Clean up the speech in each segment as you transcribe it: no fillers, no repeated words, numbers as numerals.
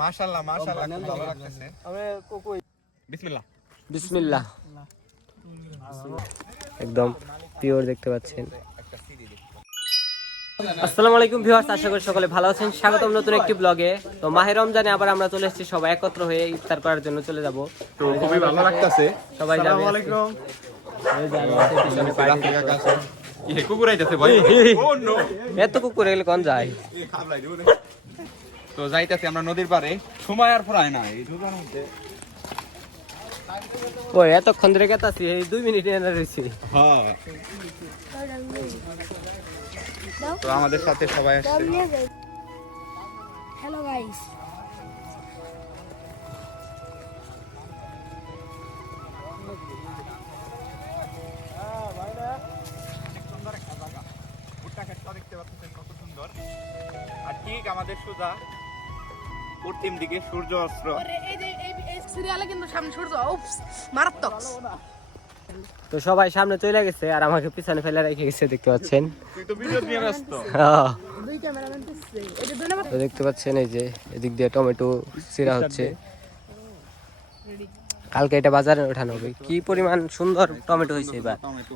মাশাআল্লাহ মাশাআল্লাহ খুব ভালো লাগতেছে। বিসমিল্লাহ বিসমিল্লাহ। একদম পিওর দেখতে পাচ্ছেন। আসসালামু আলাইকুম ভিউয়ার্স, আশা করি সকলে ভালো আছেন। স্বাগতম নতুন একটি ব্লগে। তো মাহে রমজানে আবার আমরা চলে এসেছি সবাই একত্র হয়ে ইফতার করার জন্য চলে যাব। তো খুবই ভালো লাগতেছে। সবাই যাবে। আসসালামু আলাইকুম। এই কুকুর আইতাছে ভাই। ও নো, এত কুকুর এগুলো কোন যায়? তো যাইতাছি আমরা নদীর পাড়ে। সময় আর ফুরায় না এই দুটার মধ্যে। ওই এতক্ষণ ধরে কেতাছি, এই 2 মিনিট এনে রইছি। হ্যাঁ, তো আমাদের সাথে সবাই আসছে। হ্যালো গাইস, আর ঠিক আমাদের সোজা পশ্চিম দিকে সূর্য অস্ত্র। এই সিরিয়ালে কিন্তু সামনে সূর্য মারাত্মক। তো সবাই সামনে চলে গেছে আর আমাকে পিছনে ফেলে রেখে গেছে, দেখতে পাচ্ছেন। তুই তো ভিডিও নিয়ে ব্যস্ত। হ্যাঁ, দুই ক্যামেরাম্যান দিচ্ছে, এই যে ধন্যবাদ। তো দেখতে পাচ্ছেন এই যে এদিক দিয়ে টমেটো চিরা হচ্ছে। কালকে এটা বাজারে ওঠানো হবে। কি পরিমাণ সুন্দর টমেটো হয়েছে এবার। টমেটো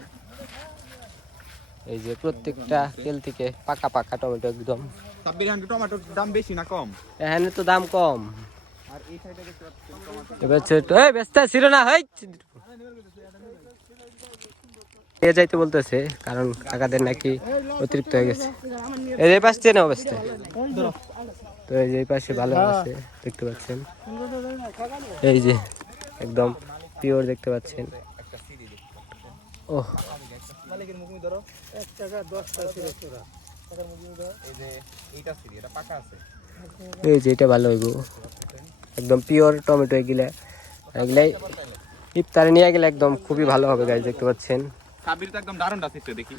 এই যে প্রত্যেকটা তেল থেকে পাকা পাকা টমেটো একদম। সাব্বির হান্ডি টমেটোর দাম বেশি না কম? এখানে তো দাম কম। আর এই সাইডে দেখতে পাচ্ছেন টমেটো এবার ছোট এই ব্যস্ত ছিল না, হই এ যাইতে বলতেছে কারণ কাকাদের নাকি অতিরিক্ত হয়ে গেছে। এই পাশে না ব্যস্ত, তো এই যে এই পাশে ভালো আছে দেখতে পাচ্ছেন। এই যে একদম পিওর দেখতে পাচ্ছেন। ওহ, এই যে এইটা সিরি, এটা পাকা আছে। এই যে এটা ভালো হইব, একদম পিওর টমেটো। এগুলাই ইফতারে নিয়ে গেলে একদম খুবই ভালো হবে গাইস, দেখতে পাচ্ছেন। সাব্বির তো একদম দারুণ আছে, দেখি।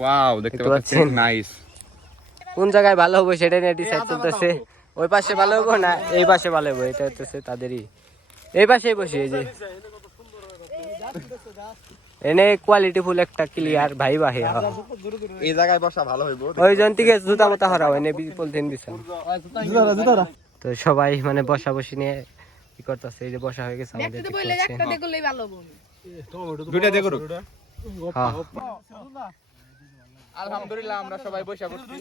ওয়াও, দেখতে দেখতে পাচ্ছেন, পাচ্ছেন? নাইস। কোন জায়গায় ভালো হবে সেটা নিয়ে ডিসাইড চলতেছে। ওই পাশে ভালো হবে না এই পাশে ভালো হবে, এটা হচ্ছে তাদেরই। এই পাশেই বসে এই যে এনে কোয়ালিটি ফুল একটা ক্লিয়ার ভাই বাহে। এই জায়গায় বসা ভালো হইব। ওই জন থেকে জুতা মতো হারাও এনে পলিথিন দিছেন। তো সবাই মানে বসা বসি নিয়ে কি করতেছে। এই যে বসা হয়ে গেছে আমাদের, দেখতে পাচ্ছেন। একটা দেখলেই ভালো হবে। দুইটা দেখো। হ্যাঁ, আলহামদুলিল্লাহ আমরা সবাই বসে পড়ছি।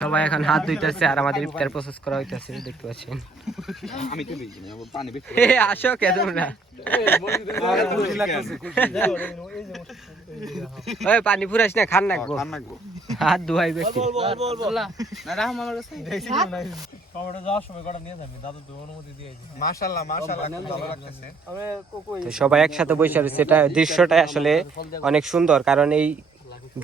সবাই এখন হাত ধুইতেছে আর আমাদের ইফতার প্রসেস করা হইতাছে, দেখতে পাচ্ছেন। আমি তো বেশি না, পানি বেশি। এ আসো কে তোমরা? ওই পানি ফুরাইস না, খান নাকবো। হাত ধুয়াই বেশি। মাশাআল্লাহ মাশাআল্লাহ খুব ভালো লাগতেছে। তো সবাই একসাথে বসে রয়েছে, এটা দৃশ্যটা আসলে অনেক সুন্দর। কারণ এই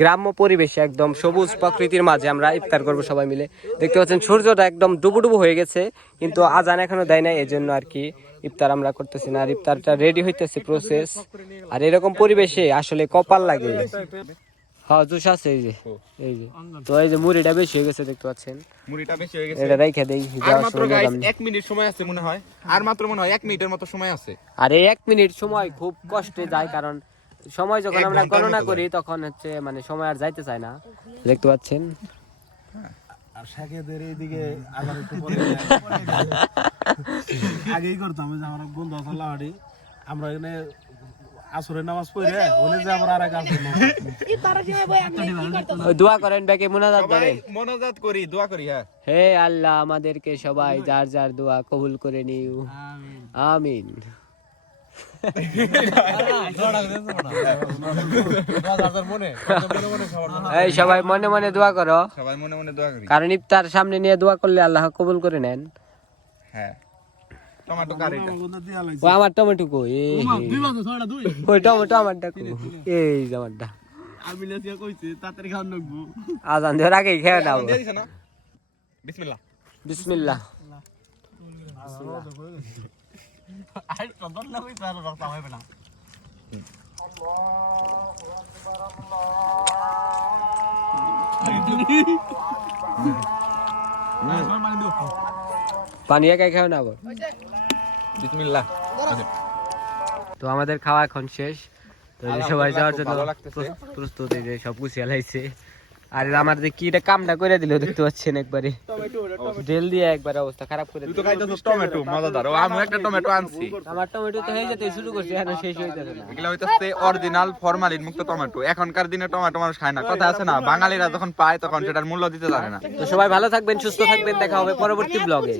গ্রাম্য পরিবেশে একদম সবুজ প্রকৃতির মাঝে আমরা ইফতার করব সবাই মিলে। দেখতে পাচ্ছেন সূর্যটা একদম ডুবুডুবু হয়ে গেছে, কিন্তু আজান এখনো দেয় নাই, এই জন্য আর কি ইফতার আমরা করতেছি না। আর ইফতারটা রেডি হইতেছে প্রসেস। আর এরকম পরিবেশে আসলে কপাল লাগে। হ্যাঁ, জুস আছে এই যে। তো এই যে মুড়িটা বেশি হয়ে গেছে, দেখতে পাচ্ছেন। মুড়িটা বেশি হয়ে গেছে। এটা রাইখা দেই, আর যাওয়ার মাত্র সময় গাইস নিলাম। 1 মিনিট সময় আছে মনে হয়। আর মাত্র মনে হয় 1 মিনিটের মতো সময় আছে। আর এই 1 মিনিট সময় খুব কষ্টে যায়, কারণ সময় যখন আমরা গণনা করি তখন হচ্ছে মানে সময় আর যাইতে চায় না, দেখতে পাচ্ছেন। আর শাকেদের এইদিকে আগার একটু পরে আগেই করতাম যে আমার বন্ধু আছে লাহাড়ি, আমরা এখানে আসরের নামাজ পড়ে ওনে যে আমরা আর এক আসর এই তারা সময় ভাই আপনি কি করতেছেন? ওই দোয়া করেন, ব্যাকে মুনাজাত সবাই করেন। মনোজাত করি, দোয়া করি। হ্যাঁ, হে আল্লাহ, আমাদেরকে সবাই যার যার দোয়া কবুল করে নিও, আমিন। এই সবাই মনে মনে দোয়া করো, সবাই মনে মনে দোয়া করি। কারণ ইফতার সামনে নিয়ে দোয়া করলে আল্লাহ কবুল করে নেন। হ্যাঁ, টমেটো কারিটা। দিয়া লাগছে ও আমার টমেটো কই? ওই টমেটো আমারটা কই? এই যে আমারটা। আমি লেসিয়া কইছি তাড়াতাড়ি খাওয়ান লাগবো। আজান দেওয়ার আগেই খেয়ে নাও। দিয়ে দিছে না? বিসমিল্লাহ। বিসমিল্লাহ। আই কদর না কইতা আর রাস্তা হবে না। পানি একাই খাও না আবার। বিসমিল্লাহ। তো আমাদের খাওয়া এখন শেষ, তো এই যে সবাই যাওয়ার জন্য ভালো লাগতেছে। প্রস্তুতি যে সব গুছিয়ে লাইছে। আর আমাদের কি এটা কামটা করে দিল দেখতে পাচ্ছেন, একবারে ডেল দিয়ে একবারে অবস্থা খারাপ করে তুই দিল। তো খাইতেছিস টমেটো মজাদার। ও আমি একটা টমেটো আনছি। আমার টমেটো তো হয়ে যেতে শুরু করছে, এখন শেষ হইতেছে না। এগুলা হইতাছে অরিজিনাল ফরমালিন মুক্ত টমেটো। এখনকার দিনে টমেটো মানুষ খায় না, কথা আছে না, বাঙালিরা যখন পায় তখন সেটার মূল্য দিতে জানে না। তো সবাই ভালো থাকবেন, সুস্থ থাকবেন, দেখা হবে পরবর্তী ব্লগে।